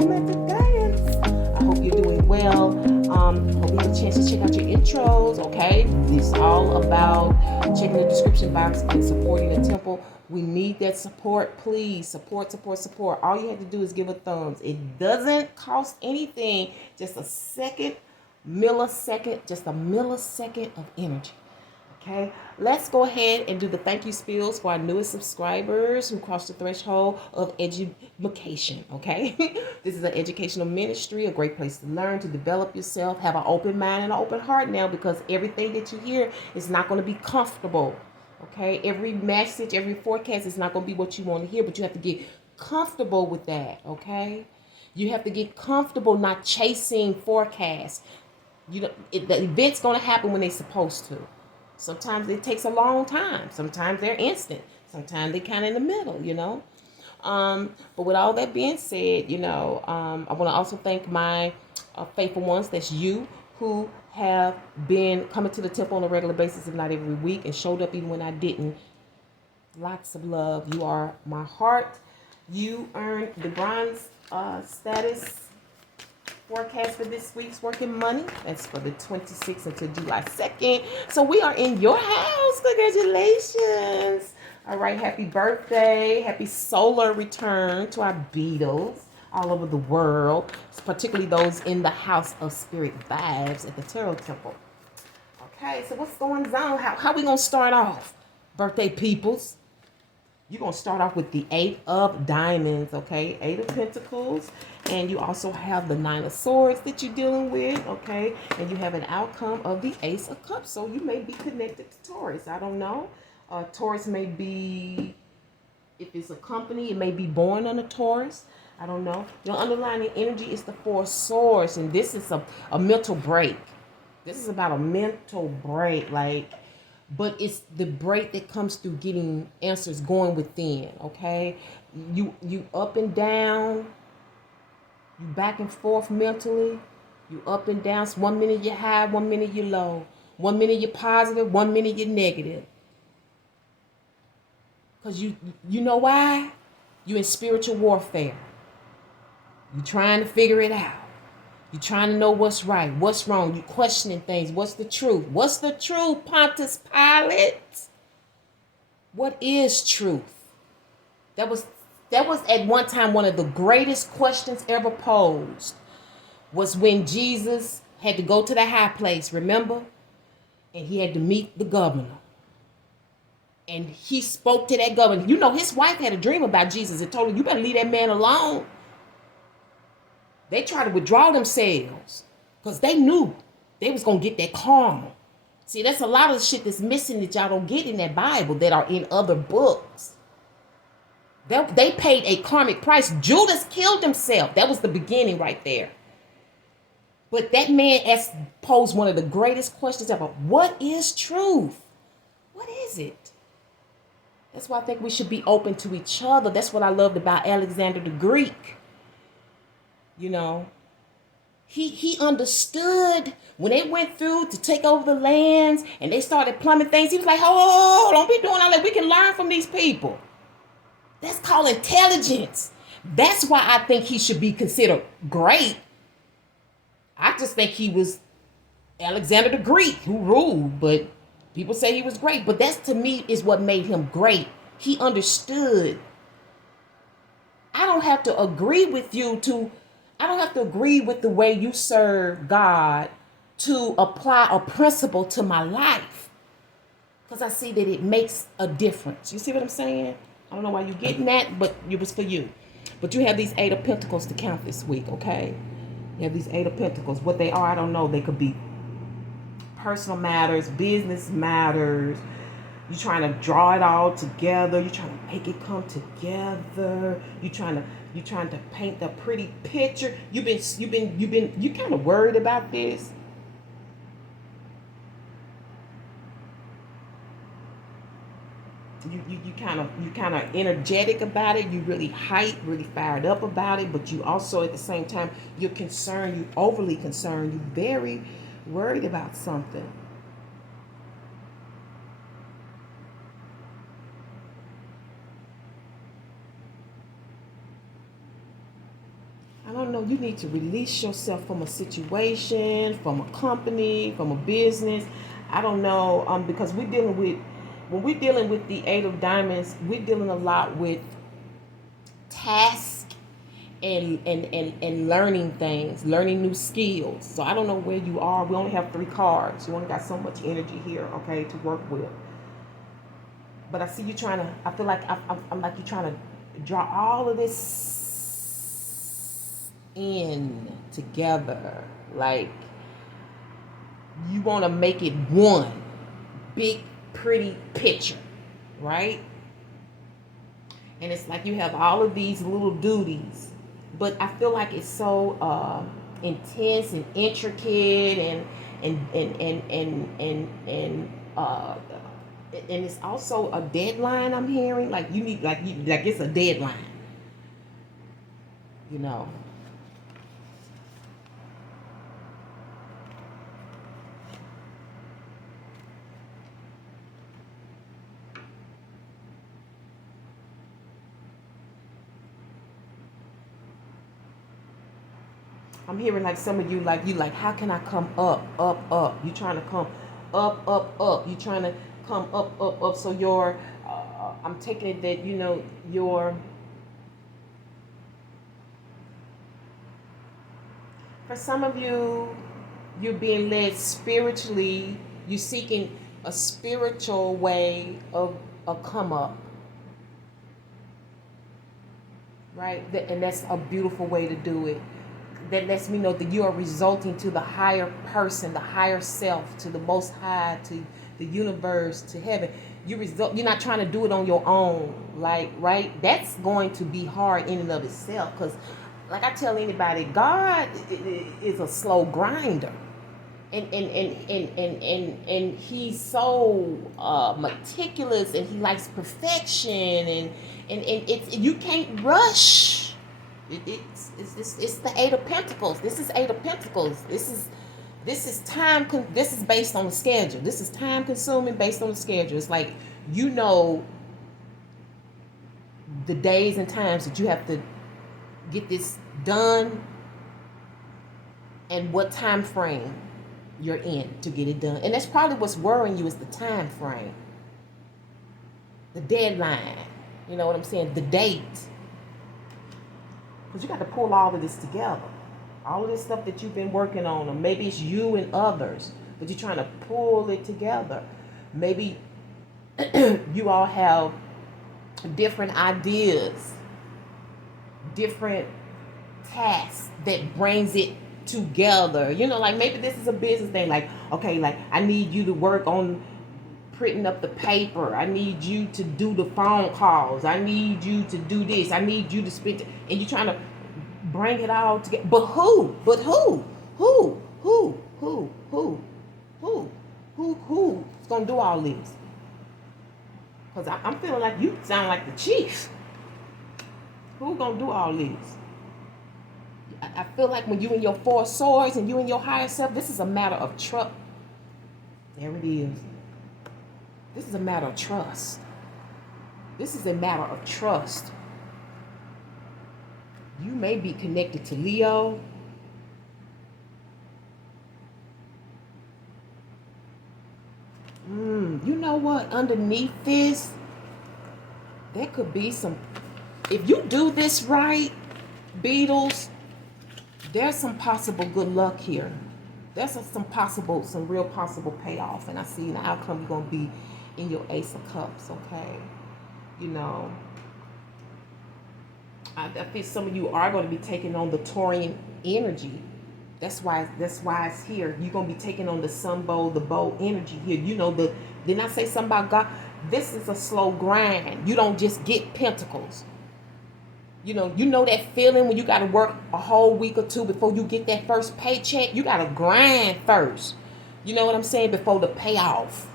romantic guidance. I hope you're doing well. Hope you have a chance to check out your intros, okay? It's all about checking the description box and supporting the temple. We need that support, please. Support, support, support. All you have to do is give a thumbs. It doesn't cost anything. Just a millisecond of energy. Okay, let's go ahead and do the thank you spills for our newest subscribers who crossed the threshold of education. Okay, this is an educational ministry, a great place to learn, to develop yourself, have an open mind and an open heart now, because everything that you hear is not going to be comfortable. Okay, every message, every forecast is not going to be what you want to hear, but you have to get comfortable with that. Okay, you have to get comfortable not chasing forecasts. The event's going to happen when they're supposed to. Sometimes it takes a long time. Sometimes they're instant. Sometimes they're kind of in the middle. But with all that being said, I want to also thank my faithful ones. That's you who have been coming to the temple on a regular basis, if not every week, and showed up even when I didn't. Lots of love. You are my heart. You earned the bronze status forecast for this week's working money. That's for the 26th until July 2nd. So we are in your house. Congratulations. All right. Happy birthday. Happy solar return to our Beatles all over the world, particularly those in the house of Spirit Vibes at the Tarot Temple. Okay. So what's going on? How we going to start off? Birthday peoples. You're going to start off with the 8 of Diamonds, okay? 8 of Pentacles. And you also have the 9 of Swords that you're dealing with, okay? And you have an outcome of the Ace of Cups. So you may be connected to Taurus. I don't know. Taurus may be, if it's a company, it may be born on a Taurus. I don't know. Your underlying energy is the 4 of Swords. And this is a mental break. This is about a mental break, but it's the break that comes through getting answers going within, okay? You up and down, you back and forth mentally, you up and down. So 1 minute you're high, 1 minute you're low. 1 minute you're positive, 1 minute you're negative. Because you know why? You're in spiritual warfare. You're trying to figure it out. You're trying to know what's right, what's wrong. You're questioning things. What's the truth? What's the truth, Pontius Pilate? What is truth? That was at one time one of the greatest questions ever posed. Was when Jesus had to go to the high place, remember? And he had to meet the governor. And he spoke to that governor. You know, his wife had a dream about Jesus and told him, you better leave that man alone. They tried to withdraw themselves because they knew they was going to get that karma. See, that's a lot of shit that's missing that y'all don't get in that Bible that are in other books. They paid a karmic price. Judas killed himself. That was the beginning right there. But that man posed one of the greatest questions ever. What is truth? What is it? That's why I think we should be open to each other. That's what I loved about Alexander the Greek. You know, he understood when they went through to take over the lands and they started plumbing things. He was like, oh, don't be doing all that. We can learn from these people. That's called intelligence. That's why I think he should be considered great. I just think he was Alexander the Greek who ruled, but people say he was great. But that's, to me, is what made him great. He understood. I don't have to agree with I don't have to agree with the way you serve God to apply a principle to my life. Because I see that it makes a difference. You see what I'm saying? I don't know why you're getting that, but it was for you. But you have these 8 of Pentacles to count this week, okay? You have these 8 of Pentacles. What they are, I don't know. They could be personal matters, business matters. You're trying to draw it all together. You're trying to make it come together. You're trying to paint a pretty picture. You kind of worried about this. You kind of energetic about it. You really hype, really fired up about it. But you also at the same time, you're concerned. You're overly concerned. You're very worried about something. I don't know, you need to release yourself from a situation, from a company, from a business. I don't know, because when we're dealing with the Eight of Diamonds, we're dealing a lot with tasks and learning things, learning new skills. So I don't know where you are. We only have 3 cards. You only got so much energy here, okay, to work with. But I see you trying to, I feel like I'm like you trying to draw all of this in together. Like you want to make it one big, pretty picture, right? And it's like you have all of these little duties, but I feel like it's so intense and intricate and it's also a deadline. I'm hearing like you need like it's a deadline. You know. I'm hearing like some of you like how can I come up? You trying to come up. You trying to come up. So your I'm taking it that your for some of you you're being led spiritually. You're seeking a spiritual way of a come up, right? And that's a beautiful way to do it. That lets me know that you are resulting to the higher person, the higher self, to the most high, to the universe, to heaven. You're not trying to do it on your own, like, right? That's going to be hard in and of itself, because like I tell anybody, God is a slow grinder. And he's so meticulous, and he likes perfection, and it's you can't rush. It's the Eight of Pentacles. This is Eight of Pentacles. This is time. This is based on the schedule. This is time consuming based on the schedule. It's like the days and times that you have to get this done, and what time frame you're in to get it done. And that's probably what's worrying you is the time frame, the deadline. You know what I'm saying? The date. Because you got to pull all of this together. All of this stuff that you've been working on, or maybe it's you and others, but you're trying to pull it together. Maybe you all have different ideas, different tasks that brings it together. Like maybe this is a business thing. Like, okay, like I need you to work on printing up the paper. I need you to do the phone calls. I need you to do this. I need you to spend, and you're trying to bring it all together. But who? Who's gonna do all this? Because I'm feeling like you sound like the chief. Who gonna do all this? I feel like when you in your 4 swords and you in your higher self, this is a matter of trust. There it is. This is a matter of trust. This is a matter of trust. You may be connected to Leo. You know what? Underneath this, there could be some. If you do this right, Beatles, there's some possible good luck here. There's some real possible payoff. And I see the outcome going to be in your Ace of Cups, okay? I think some of you are going to be taking on the Taurian energy. That's why it's here. You're going to be taking on the sun bowl, the bowl energy here. Didn't I say something about God? This is a slow grind. You don't just get pentacles. You know that feeling when you got to work a whole week or 2 before you get that first paycheck? You got to grind first. You know what I'm saying? Before the payoff.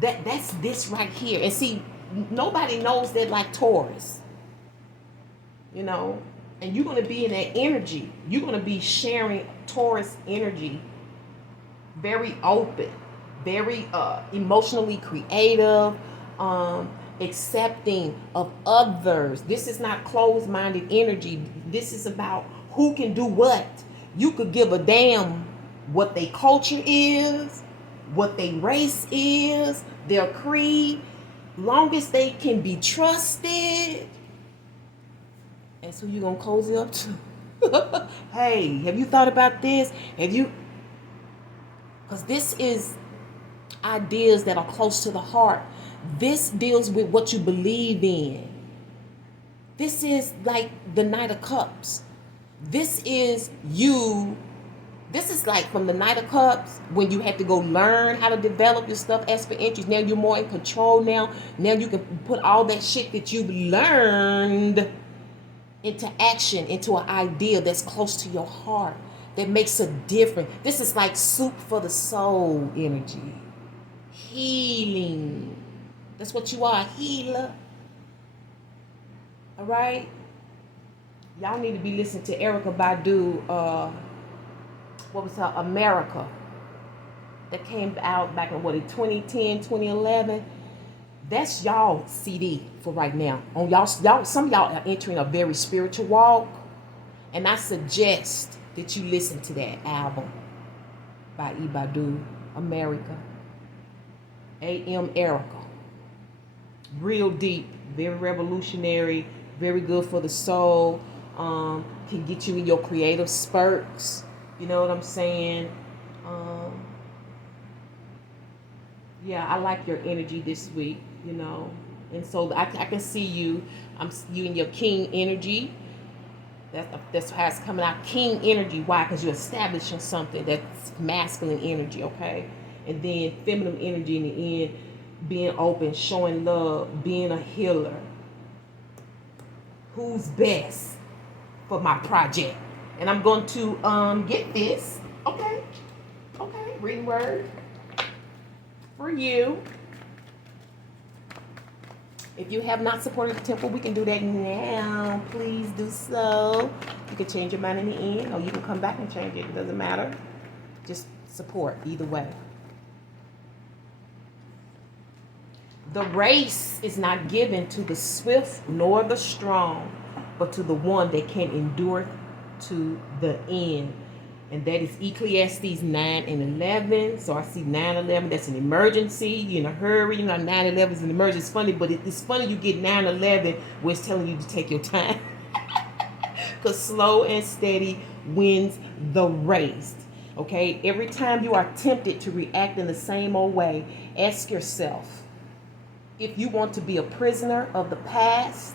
That's this right here. And see, nobody knows that like Taurus. And you're going to be in that energy. You're going to be sharing Taurus energy. Very open. Very emotionally creative. Accepting of others. This is not closed-minded energy. This is about who can do what. You could give a damn what their culture is, what their race is, their creed, long as they can be trusted. That's who you gonna cozy up to. Hey, have you thought about this? Because this is ideas that are close to the heart. This deals with what you believe in. This is like the Knight of Cups. This is you. This is like from the Knight of Cups, when you had to go learn how to develop your stuff as for entries. Now you're more in control now. Now you can put all that shit that you've learned into action, into an idea that's close to your heart, that makes a difference. This is like soup for the soul energy. Healing. That's what you are, a healer. All right? Y'all need to be listening to Erykah Badu, what was her, America. That came out back in, 2010, 2011. That's y'all CD for right now. On y'all, some of y'all are entering a very spiritual walk, and I suggest that you listen to that album by Badu, America. A.M. Erykah. Real deep, very revolutionary, very good for the soul. Can get you in your creative spurts. You know what I'm saying? Yeah, I like your energy this week, you know. And so I can see you. You in your king energy. That's how it's coming out. King energy. Why? Because you're establishing something that's masculine energy, okay? And then feminine energy in the end, being open, showing love, being a healer. Who's best for my project? And I'm going to get this. Okay. Reading word for you. If you have not supported the temple, we can do that now. Please do so. You can change your mind in the end, or you can come back and change it. It doesn't matter. Just support either way. The race is not given to the swift nor the strong, but to the one that can endure to the end. And that is Ecclesiastes 9 and 11. So I see 9, 11. That's an emergency. You're in a hurry. You know, 9, 11 is an emergency. It's funny, but it's funny you get 9, 11 where it's telling you to take your time. Because slow and steady wins the race. Okay? Every time you are tempted to react in the same old way, ask yourself if you want to be a prisoner of the past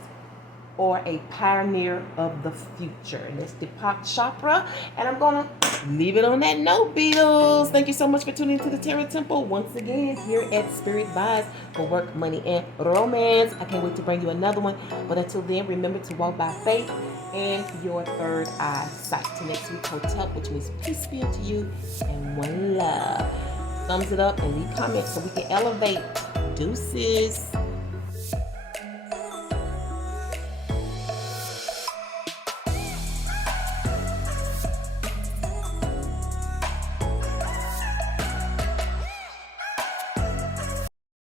or a pioneer of the future. And that's Deepak Chopra. And I'm going to leave it on that note, Beatles. Thank you so much for tuning into the Terra Temple once again here at Spirit Vibes for work, money, and romance. I can't wait to bring you another one. But until then, remember to walk by faith and your third eye sight. Till next week, hotel, which means peace be unto you and one love. Thumbs it up and leave comments so we can elevate. Deuces.